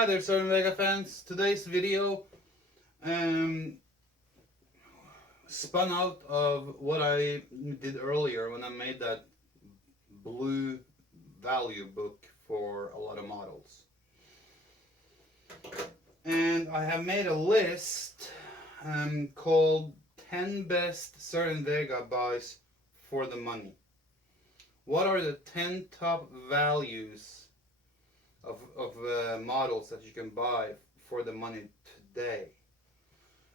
Hi there, Cerwin-vega fans. Today's video spun out of what I did earlier when I made that blue value book for a lot of models. And I have made a list called 10 Best Cerwin-vega Buys for the Money. What are the 10 top values of models that you can buy for the money today?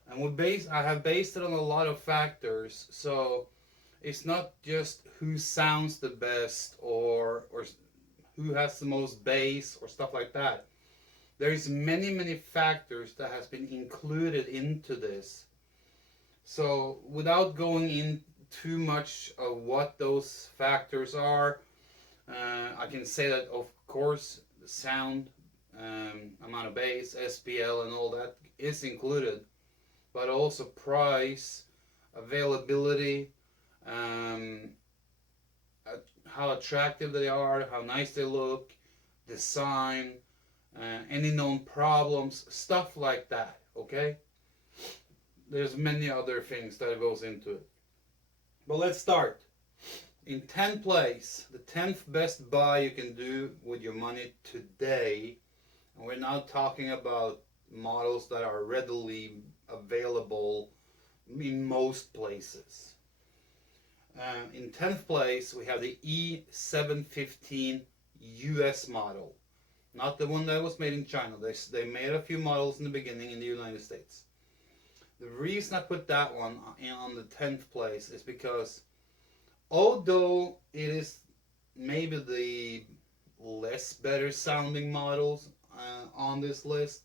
And I have based it on a lot of factors, so it's not just who sounds the best or who has the most bass or stuff like that. There's many factors that has been included into this. So without going in too much of what those factors are, I can say that of course the sound, amount of bass, SPL and all that is included, but also price, availability, how attractive they are, how nice they look, design, any known problems, stuff like that, okay? There's many other things that goes into it. But let's start. In 10th place, the 10th best buy you can do with your money today, and we're now talking about models that are readily available in most places. In 10th place, we have the E715 US model. Not the one that was made in China. They made a few models in the beginning in the United States. The reason I put that one on the 10th place is because although it is maybe the less better sounding models on this list,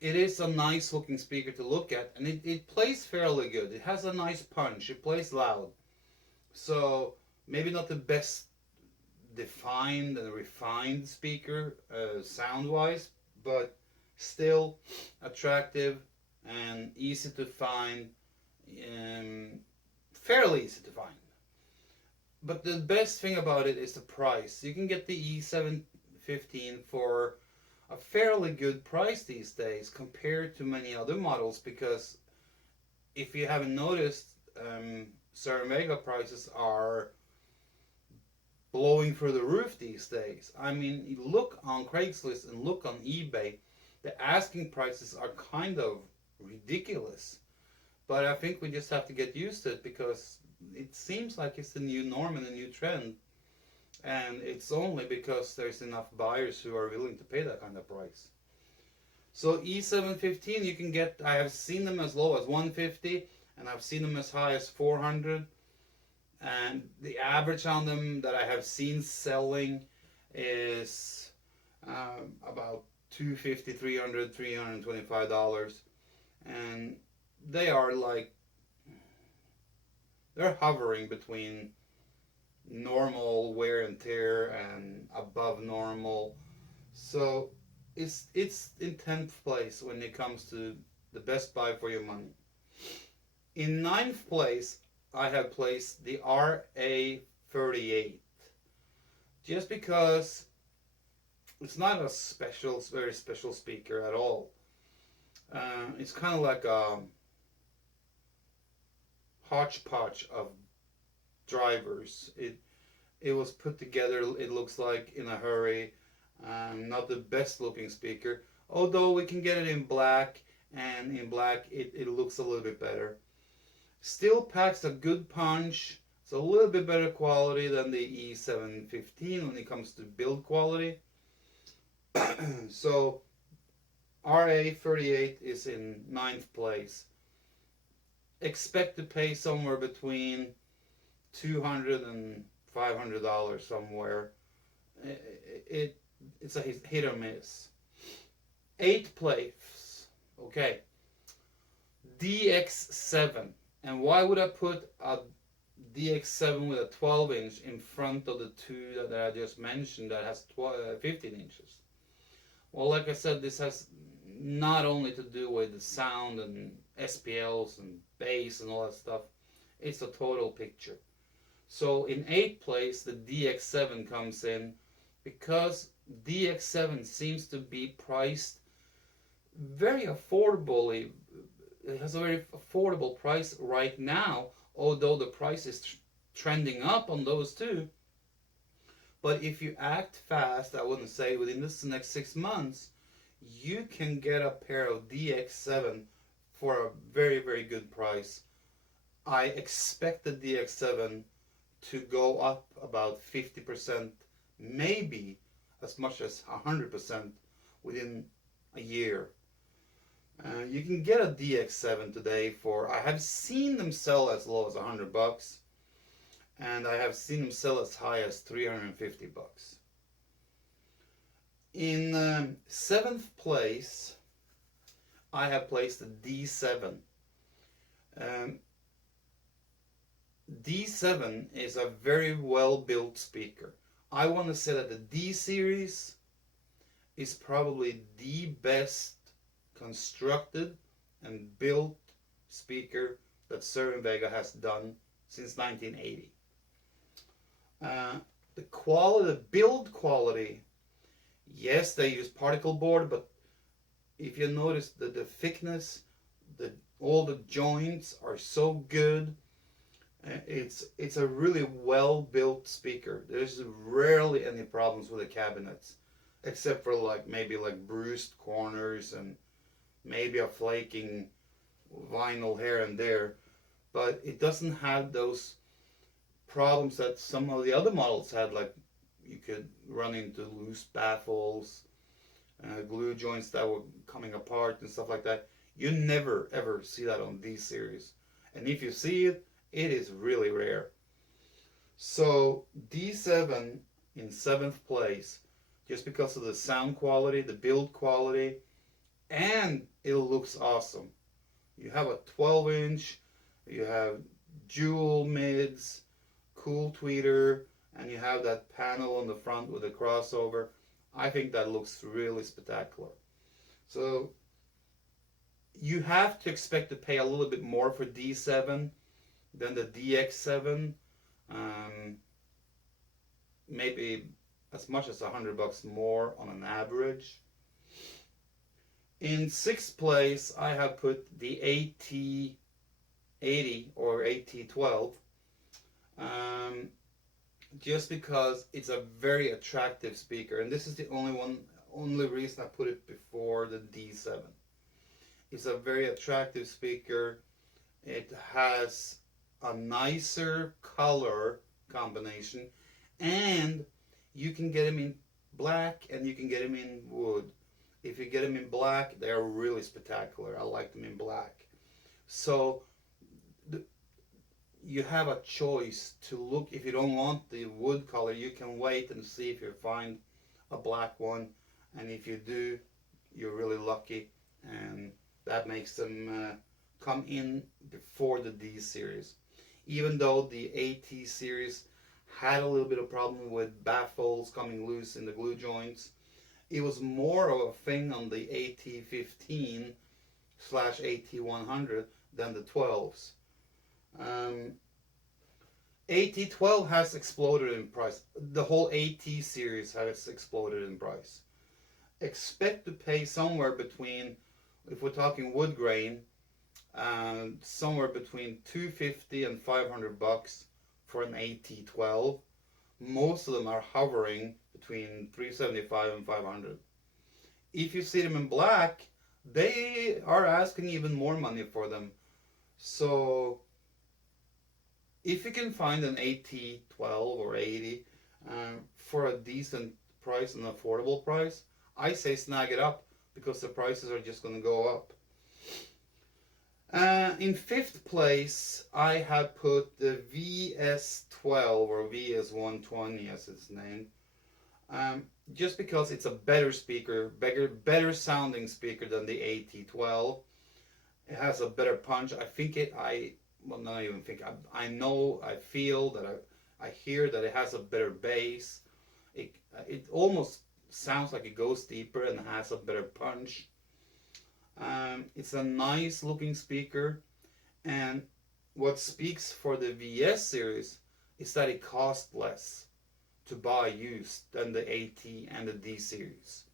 it is a nice looking speaker to look at, and it plays fairly good. It has a nice punch. It plays loud. So maybe not the best defined and refined speaker sound wise, but still attractive and easy to find, fairly easy to find. But the best thing about it is the price. You can get the E715 for a fairly good price these days compared to many other models, because if you haven't noticed, Cerwin-vega prices are blowing through the roof these days. I mean, you look on Craigslist and look on eBay, the asking prices are kind of ridiculous. But I think we just have to get used to it, because it seems like it's the new norm and the new trend. And it's only because there's enough buyers who are willing to pay that kind of price. So E715 you can get, I have seen them as low as 150 and I've seen them as high as 400. And the average on them that I have seen selling is about $250, $300, $325. And they are like, they're hovering between normal wear and tear and above normal. So it's in 10th place when it comes to the best buy for your money. In 9th place, I have placed the RA38, just because it's not a very special speaker at all. It's kind of like a hodgepodge of drivers. It was put together, it looks like, in a hurry. Not the best looking speaker, although we can get it in black, and in black it looks a little bit better. Still packs a good punch. It's a little bit better quality than the E715 when it comes to build quality. So RA38 is in 9th place. Expect to pay somewhere between $200 and $500 somewhere. It's a hit or miss. 8th place, okay, DX7. And why would I put a DX7 with a 12-inch in front of the two that I just mentioned that has 15 inches? Well, like I said, this has not only to do with the sound and SPLs and bass and all that stuff. It's a total picture. So in 8th place, the DX7 comes in because DX7 seems to be priced very affordably. It has a very affordable price right now, although the price is trending up on those too. But if you act fast, I wouldn't say within this next 6 months, you can get a pair of DX7 for a very, very good price. I expect the DX7 to go up about 50%, maybe as much as 100% within a year. You can get a DX7 today for, I have seen them sell as low as $100, and I have seen them sell as high as $350. In seventh place, I have placed the D7. D7 is a very well built speaker. I want to say that the D series is probably the best constructed and built speaker that Cerwin-vega has done since 1980. The quality, the build quality, yes, they use particle board, but if you notice the thickness, all the joints are so good. It's a really well built speaker. There's rarely any problems with the cabinets, except for maybe bruised corners and maybe a flaking vinyl here and there. But it doesn't have those problems that some of the other models had, like you could run into loose baffles, glue joints that were coming apart and stuff like that. You never ever see that on D series, and if you see it, it is really rare. So D7 in seventh place, just because of the sound quality, the build quality, and it looks awesome. You have a 12-inch, you have jewel mids, cool tweeter, and you have that panel on the front with a crossover. I think that looks really spectacular. So you have to expect to pay a little bit more for D7 than the DX7. Maybe as much as $100 more on an average. In sixth place, I have put the AT80 or AT12. Just because it's a very attractive speaker, and this is the only reason I put it before the D7. It's a very attractive speaker. It has a nicer color combination, and you can get them in black and you can get them in wood. If you get them in black, they are really spectacular. I like them in black. So you have a choice to look. If you don't want the wood color, you can wait and see if you find a black one, and if you do, you're really lucky, and that makes them come in before the D series. Even though the AT series had a little bit of problem with baffles coming loose in the glue joints, it was more of a thing on the AT15/AT100 than the 12s. AT12 has exploded in price. The whole AT series has exploded in price. Expect to pay somewhere between, if we're talking wood grain, somewhere between $250 and $500 for an AT12. Most of them are hovering between $375 and $500. If you see them in black, they are asking even more money for them. So if you can find an AT12 or 80 for a decent price, an affordable price, I say snag it up, because the prices are just going to go up. In fifth place, I have put the VS12 or VS120 as it's named. Just because it's a better speaker, better sounding speaker than the AT12. It has a better punch. I feel that I hear that it has a better bass. It almost sounds like it goes deeper and has a better punch. It's a nice looking speaker, and what speaks for the VS series is that it costs less to buy used than the AT and the D series.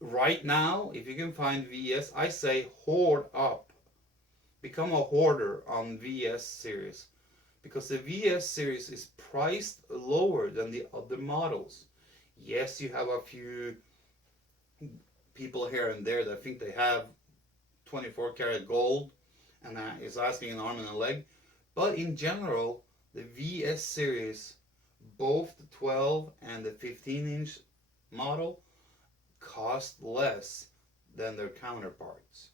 Right now, if you can find VS, I say hoard up. Become a hoarder on VS series, because the VS series is priced lower than the other models. Yes, you have a few people here and there that think they have 24 karat gold and is asking an arm and a leg, but in general, the VS series, both the 12 and the 15-inch model, cost less than their counterparts.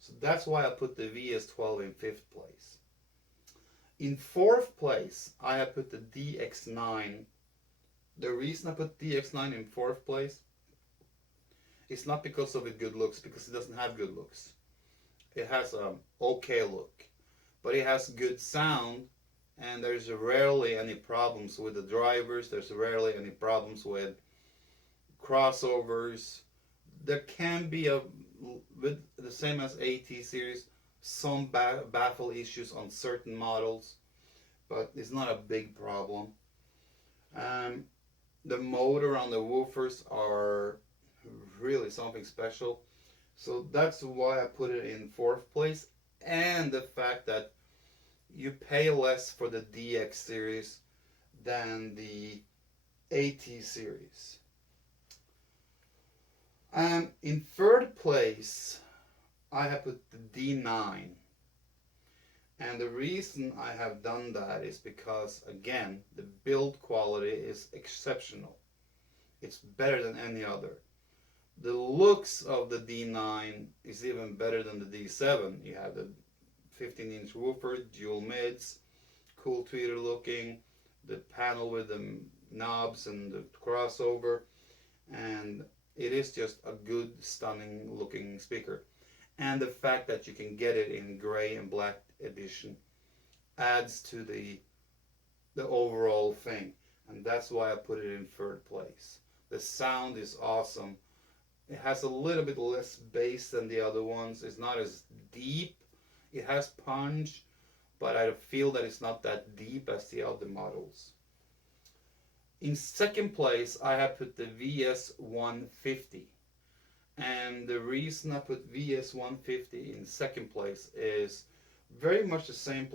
So that's why I put the VS12 in 5th place. In 4th place, I have put the DX9. The reason I put DX9 in 4th place is not because of its good looks, because it doesn't have good looks. It has an okay look, but it has good sound, and there's rarely any problems with the drivers. There's rarely any problems with crossovers. There can be, with the same as AT series, some baffle issues on certain models, but it's not a big problem. The motor on the woofers are really something special, so that's why I put it in 4th place. And the fact that you pay less for the DX series than the AT series. In 3rd place, I have put the D9. And the reason I have done that is because, again, the build quality is exceptional. It's better than any other. The looks of the D9 is even better than the D7. You have the 15-inch woofer, dual mids, cool tweeter looking, the panel with the knobs and the crossover, and it is just a good, stunning looking speaker. And the fact that you can get it in gray and black edition adds to the overall thing, and that's why I put it in 3rd place. The sound is awesome. It has a little bit less bass than the other ones. It's not as deep. It has punch, but I feel that it's not that deep as the other models. In 2nd place, I have put the VS150. And the reason I put VS150 in 2nd place is very much the same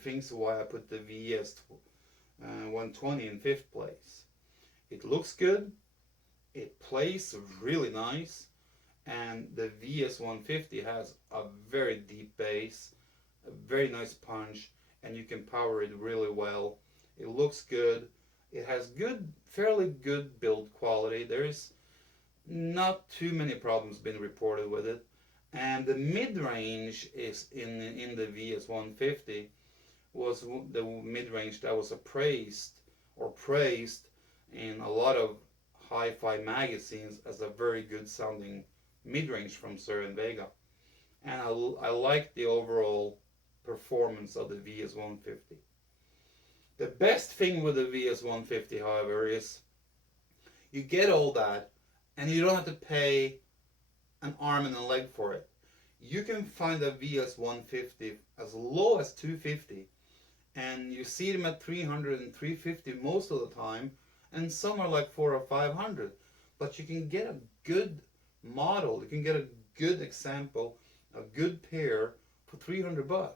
things why I put the VS120 in 5th place. It looks good, it plays really nice, and the VS150 has a very deep bass, a very nice punch, and you can power it really well. It looks good. It has good, fairly good build quality. There is not too many problems been reported with it, and the mid-range is in the VS150 was the mid-range that was praised in a lot of hi-fi magazines as a very good sounding mid-range from Cerwin-vega, and I like the overall performance of the VS150. The best thing with the VS150, however, is you get all that and you don't have to pay an arm and a leg for it. You can find a VS150 as low as $250, and you see them at $300 and $350 most of the time, and some are like $400 or $500. But you can get a good model, you can get a good example, a good pair for $300.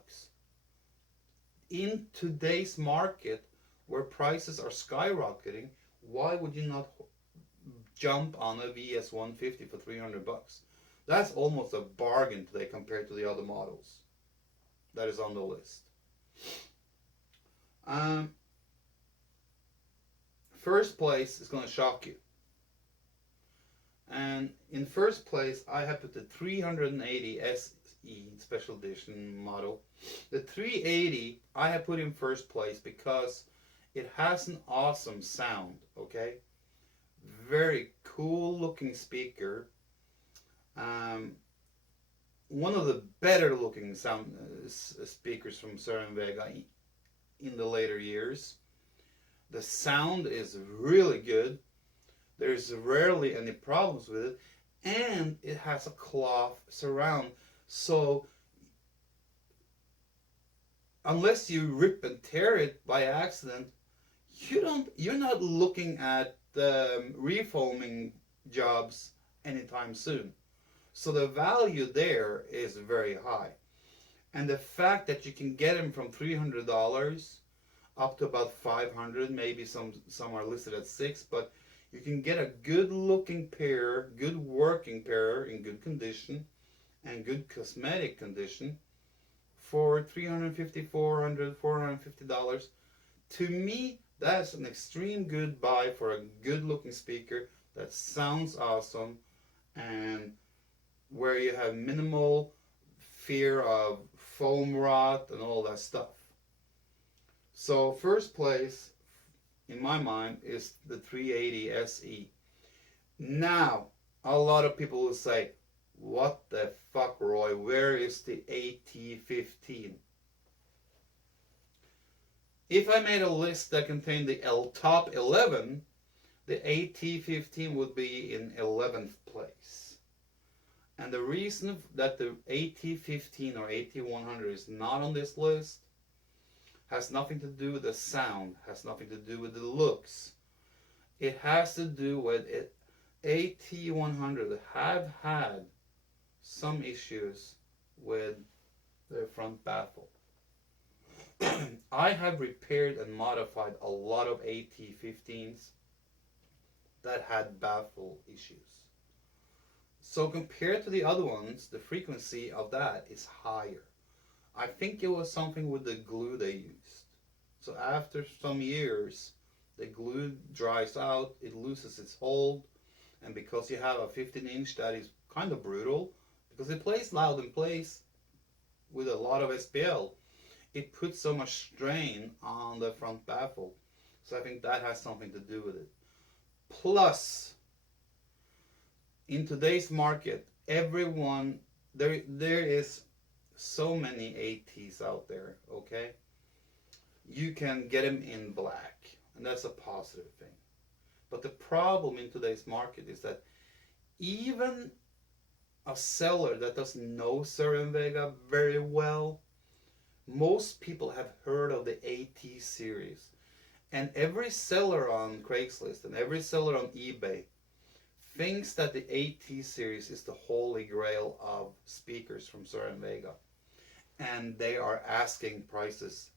In today's market, where prices are skyrocketing, why would you not jump on a VS150 for $300? That's almost a bargain today compared to the other models that is on the list. First place is going to shock you. And in 1st place, I have put the 380 SE Special Edition model. The 380 I have put in 1st place because it has an awesome sound, okay? Very cool looking speaker. One of the better looking sound speakers from Cerwin-vega in the later years. The sound is really good. There's rarely any problems with it, and it has a cloth surround, so unless you rip and tear it by accident, you're not looking at refoaming jobs anytime soon. So the value there is very high. And the fact that you can get them from $300 up to about 500, maybe some are listed at 6, but you can get a good looking pair, good working pair in good condition and good cosmetic condition for $350, $400, $450. To me, that's an extreme good buy for a good looking speaker that sounds awesome and where you have minimal fear of foam rot and all that stuff. So first place in my mind is the 380 SE. Now, a lot of people will say, what the fuck, Roy, where is the AT15? If I made a list that contained the top 11, the AT15 would be in 11th place. And the reason that the AT15 or AT100 is not on this list has nothing to do with the sound, has nothing to do with the looks. It has to do with it. AT100 have had some issues with their front baffle. I have repaired and modified a lot of AT15s that had baffle issues. So compared to the other ones, the frequency of that is higher. I think it was something with the glue they used. So after some years, the glue dries out, it loses its hold, and because you have a 15-inch that is kind of brutal, because it plays loud and plays with a lot of SPL, it puts so much strain on the front baffle. So I think that has something to do with it. Plus, in today's market, everyone, there is so many ATs out there, okay? You can get them in black, and that's a positive thing. But the problem in today's market is that even a seller that doesn't know Cerwin-vega very well, most people have heard of the AT series. And every seller on Craigslist and every seller on eBay thinks that the AT series is the holy grail of speakers from Cerwin-vega. And they are asking prices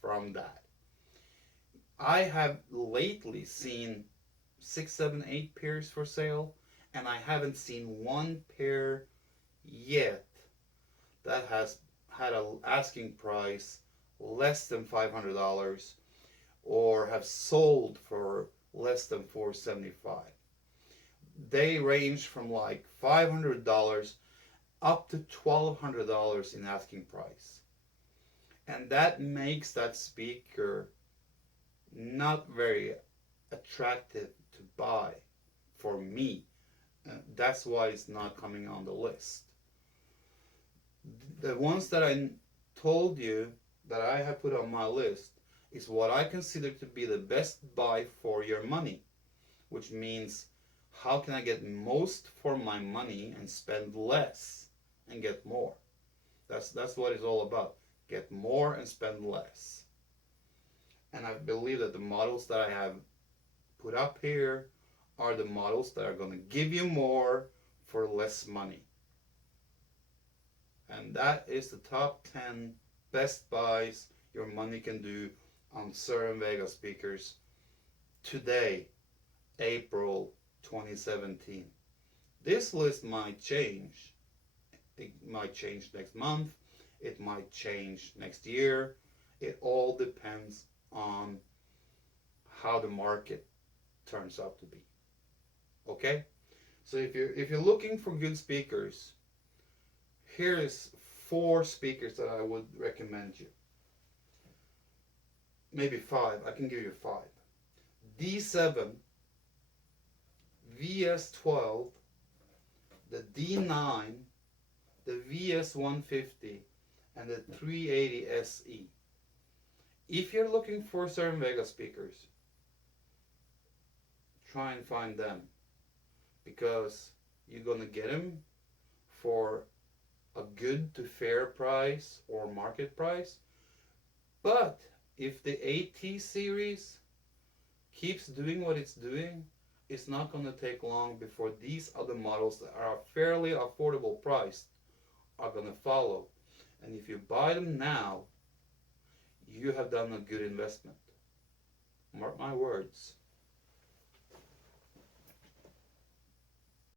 from that. I have lately seen 6, 7, 8 pairs for sale, and I haven't seen one pair yet that has had an asking price less than $500 or have sold for less than $475. They range from like $500 up to $1,200 in asking price. And that makes that speaker not very attractive to buy for me. That's why it's not coming on the list. The ones that I told you that I have put on my list is what I consider to be the best buy for your money, which means how can I get most for my money and spend less and get more. That's what it's all about. Get more and spend less. And I believe that the models that I have put up here are the models that are going to give you more for less money. And that is the top 10 best buys your money can do on Cerwin-vega speakers today, April 2017. This list might change. It might change next month. It might change next year. It all depends on how the market turns out to be. Okay? So if you're looking for good speakers, here is 4 speakers that I would recommend you. Maybe 5. I can give you 5. D7, VS12, the D9, the VS150, and the 380 SE. If you're looking for Cerwin-vega speakers, try and find them, because you're going to get them for a good to fair price or market price. But if the AT series keeps doing what it's doing, it's not going to take long before these other models that are fairly affordable priced are going to follow. And if you buy them now, you have done a good investment. Mark my words.